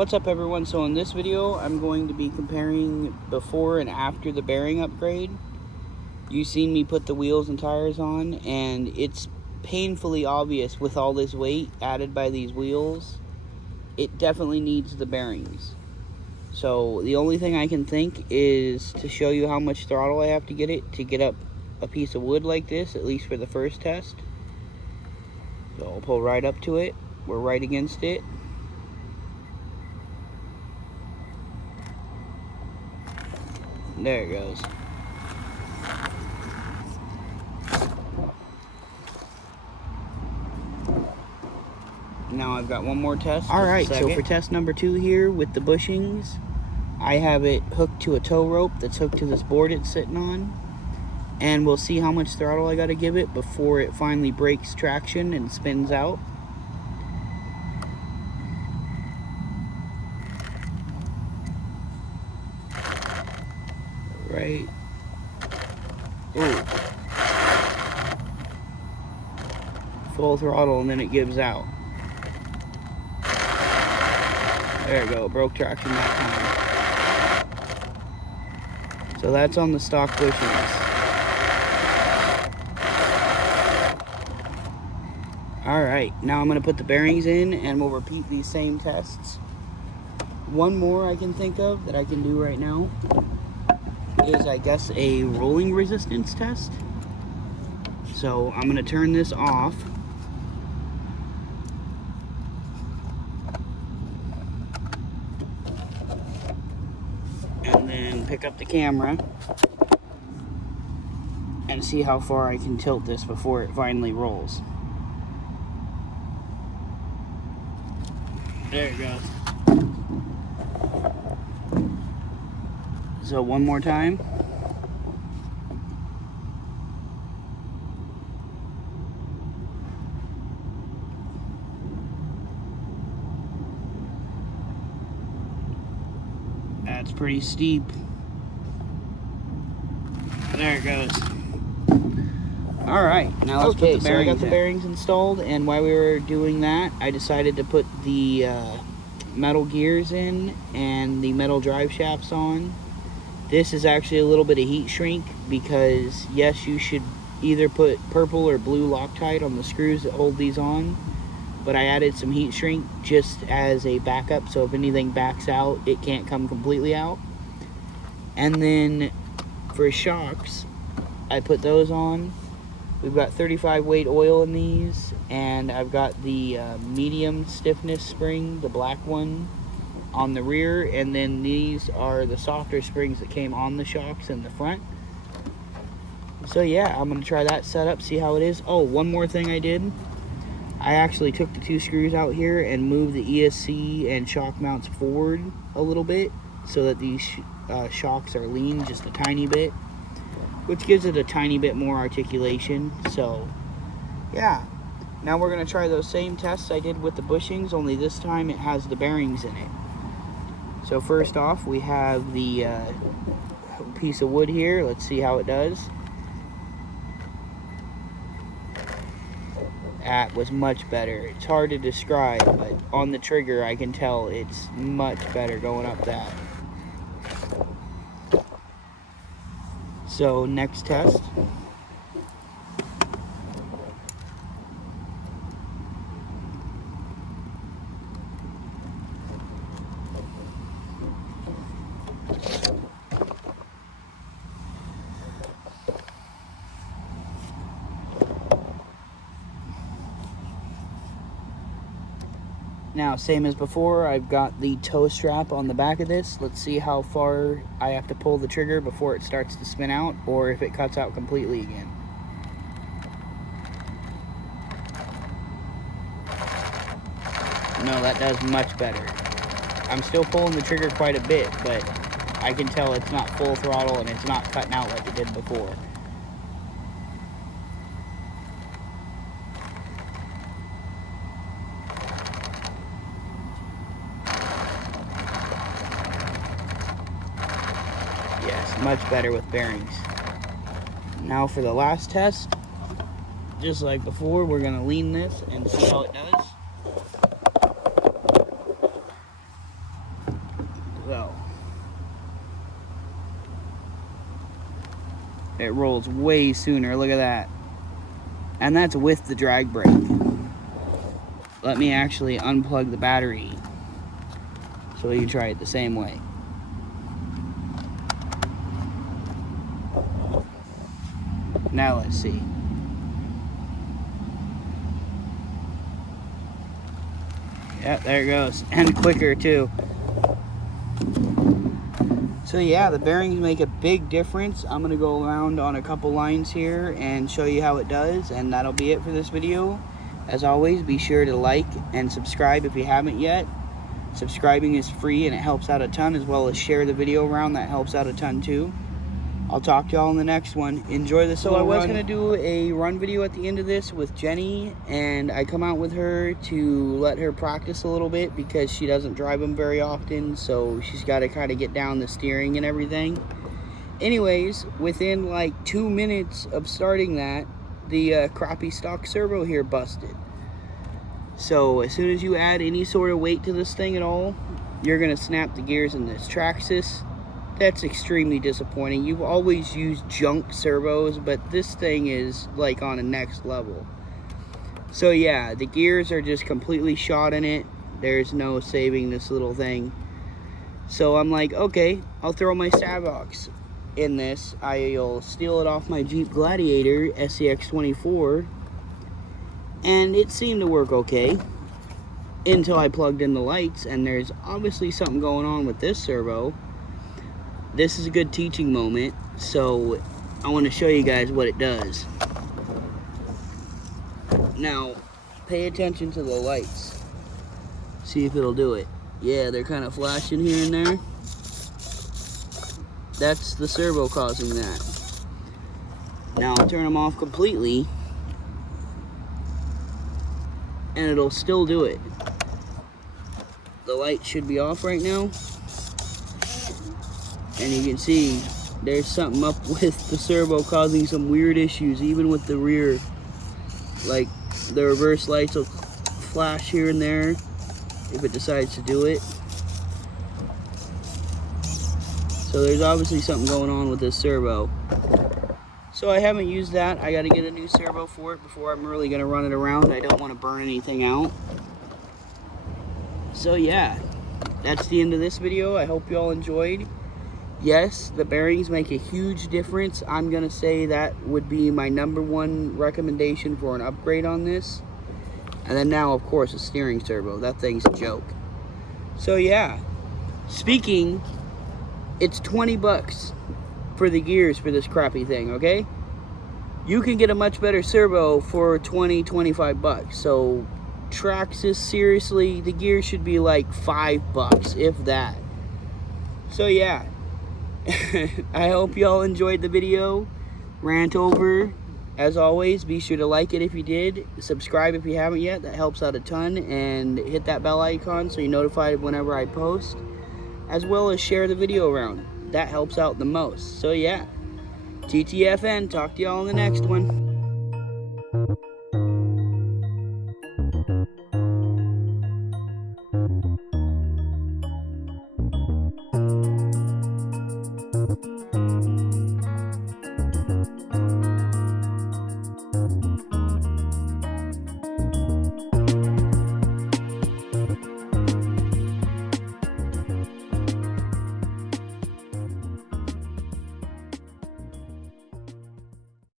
What's up everyone? So in this video I'm going to be comparing before and after the bearing upgrade. You've seen me put the wheels and tires on, and it's painfully obvious with all this weight added by these wheels, it definitely needs the bearings. So the only thing I can think is to show you how much throttle I have to get it to get up a piece of wood like this, at least for the first test. So I'll pull right up to it. We're right against it. There it goes. Now I've got one more test. Alright, so for test number 2 here with the bushings, I have it hooked to a tow rope that's hooked to this board it's sitting on. And we'll see how much throttle I gotta give it before it finally breaks traction and spins out. Right. Ooh. Full throttle and then it gives out. There we go, broke traction that time. So that's on the stock bushings. Alright, now I'm going to put the bearings in and we'll repeat these same tests. One more I can think of that I can do right now is, I guess, a rolling resistance test. So I'm going to turn this off. And then pick up the camera and see how far I can tilt this before it finally rolls. There it goes. So one more time. That's pretty steep. There it goes. Alright, now let's put the bearings in. So I got the bearings installed, and while we were doing that, I decided to put the metal gears in and the metal drive shafts on. This is actually a little bit of heat shrink because, yes, you should either put purple or blue Loctite on the screws that hold these on, but I added some heat shrink just as a backup, so if anything backs out, it can't come completely out. And then for shocks, I put those on. We've got 35 weight oil in these, and I've got the medium stiffness spring, the black one, on the rear, and then these are the softer springs that came on the shocks in the front. So yeah, I'm going to try that setup, see how it is. Oh, one more thing I did. I actually took the 2 screws out here and moved the ESC and shock mounts forward a little bit so that these shocks are lean just a tiny bit, which gives it a tiny bit more articulation. So yeah, now we're going to try those same tests I did with the bushings, only this time it has the bearings in it. So first off, we have the piece of wood here. Let's see how it does. That was much better. It's hard to describe, but on the trigger I can tell it's much better going up that. So next test. Now, same as before, I've got the tow strap on the back of this. Let's see how far I have to pull the trigger before it starts to spin out, or if it cuts out completely again. No, that does much better. I'm still pulling the trigger quite a bit, but I can tell it's not full throttle and it's not cutting out like it did before. Yes, much better with bearings. Now for the last test, just like before, we're going to lean this and see how it does. It rolls way sooner. Look at that. And that's with the drag brake. Let me actually unplug the battery so we can try it the same way. Now let's see. Yep, there it goes. And quicker too. So yeah, the bearings make a big difference. I'm gonna go around on a couple lines here and show you how it does, and that'll be it for this video. As always, be sure to like and subscribe if you haven't yet. Subscribing is free and it helps out a ton, as well as share the video around. That helps out a ton too. I'll talk to y'all in the next one. Enjoy this. So I was gonna do a run video at the end of this with Jenny, and I come out with her to let her practice a little bit because she doesn't drive them very often, so she's got to kind of get down the steering and everything. Anyways, within like 2 minutes of starting that, the crappy stock servo here busted. So as soon as you add any sort of weight to this thing at all, you're gonna snap the gears in this. Trxx4m, that's extremely disappointing. You've always used junk servos, but this thing is like on a next level. So yeah, the gears are just completely shot in it. There's no saving this little thing. So I'm like, okay, I'll throw my Savox in this. I'll steal it off my Jeep Gladiator SCX24, and it seemed to work okay until I plugged in the lights, and there's obviously something going on with this servo. This is a good teaching moment, so I want to show you guys what it does. Now, pay attention to the lights. See if it'll do it. Yeah, they're kind of flashing here and there. That's the servo causing that. Now I'll turn them off completely, and it'll still do it. The light should be off right now. And you can see there's something up with the servo causing some weird issues, even with the rear. Like the reverse lights will flash here and there if it decides to do it. So there's obviously something going on with this servo. So I haven't used that. I got to get a new servo for it before I'm really going to run it around. I don't want to burn anything out. So yeah, that's the end of this video. I hope you all enjoyed. Yes, the bearings make a huge difference. I'm going to say that would be my #1 recommendation for an upgrade on this. And then now, of course, a steering servo. That thing's a joke. So yeah, speaking, it's 20 bucks for the gears for this crappy thing, okay? You can get a much better servo for 20, 25 bucks. So Trxx4m, seriously, the gears should be like 5 bucks, if that. So yeah. I hope y'all enjoyed the video. Rant over. As always, be sure to like it if you did. Subscribe if you haven't yet. That helps out a ton. And hit that bell icon so you're notified whenever I post. As well as share the video around. That helps out the most. So yeah. TTFN. Talk to y'all in the next one.